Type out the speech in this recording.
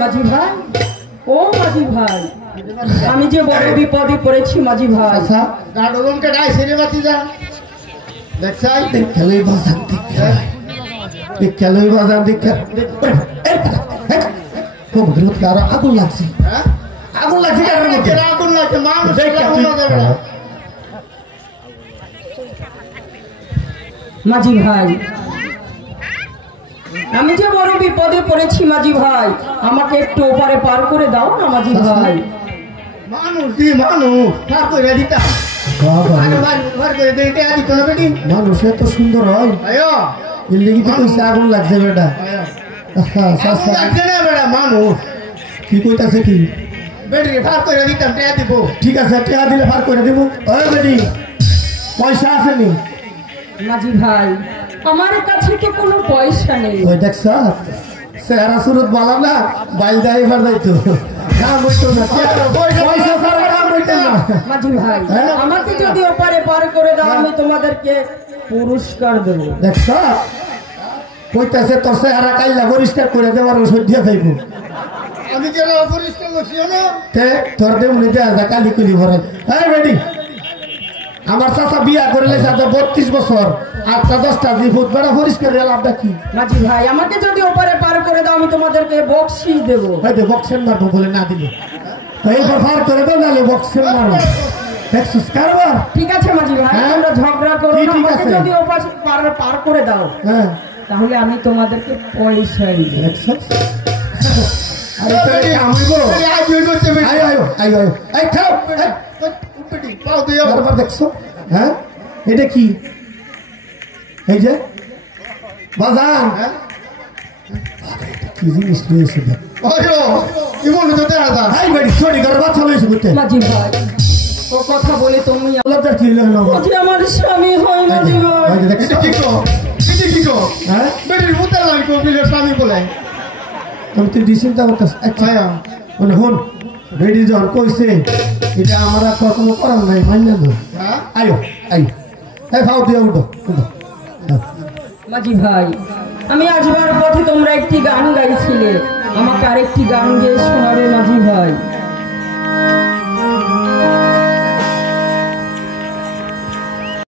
माझी भाई ओ माझी भाई আমি যে বড় বিপদে পড়েছি माझी ভাই আচ্ছা গাড়োলকে ডাই সেরে বাতি যা দেখছাই খেলই বাজান দেখ খেলই বাজান দেখ খুব দ্রুত আর আগুন লাগছে হ্যাঁ আগুন লাগছে কার মধ্যে আগুন লাগছে মানুষ আগুন লাগাবে माझी ভাই আমি যে বড় বিপদে পড়েছি माझी ভাই আমাকে একটু ওপারে পার করে দাও না माझी ভাই মানুষ দি মানুষ পার করে দিতা বাবা পার করে দিতে আদি তো বেটি মানুষ এত সুন্দর হয় আয়ো ইল্লিগি তো কইছে আগুন লাগছে বেটা আচ্ছা আচ্ছা লাগছে না বেটা মানুষ কি কইতাছে কি বেটি পার করে দিতাম টিয়া দিব ঠিক আছে টিয়া দিলে পার করে দেব ওই বেটি পয়সা আছে নি माझी ভাই আমার কাছে তো কোনো পয়সা নেই ওই দেখছ সেহারা সুরত বালা না বাইল যাই বার যাইতো কাম হইতো না পয়সা ছাড়া কাম হইতো না माझी ভাই আমাকে যদি ওপারে পার করে দাও আমি তোমাদেরকে পুরস্কার দেব দেখছ কইতাছে তোর সেহারা কাইলা পরিষ্কার করে দেওয়ার ওষুধ দিয়ে খাইব আমি যে পরিষ্কার লছিও না তে তোর দেব নি দেয়া যা কালি কুলি ভরে এই বেটি আমার চাচা বিয়া করলে সাথে 32 বছর আটটা 10টা দি ফুট বড় পরিষ্কার লাভটা কি माझी ভাই আমাকে যদি ওপারে পার করে দাও আমি তোমাদেরকে বকশিশ দেব ভাই দে বক্সের মারবো বলে না দিলে এই পার করে দাও নালে বক্সের মারবো দেখছিস কারবার ঠিক আছে माझी ভাই তোমরা ঝগড়া করো না আমাকে যদি ওপারে পার করে দাও হ্যাঁ তাহলে আমি তোমাদেরকে পয়সা দেব দেখছিস আরে তো কামইবো আয় আয় আয় আয় এই খাও উপটি পাও দিও বারবার দেখছো হ্যাঁ এটা কি এই যে বাজান কি জিনিস লইছে দেখ আয়ো কি মনে তো দেখা যায় হাই বেডি সরি করে বাচ্চা লইছে বুঝতে माझी ভাই ও কথা বলে তুমি আল্লাহর কি লইলো যে আমার স্বামী হয় माझी ভাই এই দেখছো কি কো হ্যাঁ বেডি মুতা লাগি কো বিলে স্বামী বলে তুমি তো ডিসিনটা করতেছ আচ্ছা মানে হন বেডি জন কইছে এটা আমরা কখনো করার নাই মাইনা দো হ্যাঁ আয়ো আই এই ফাও দিও উঠো উঠো माझी ভাই আমি আসবার পথে তোমরা একটি গান গাইছিলে আমাকে আরেকটি গান গেয়ে শোনাবে माझी ভাই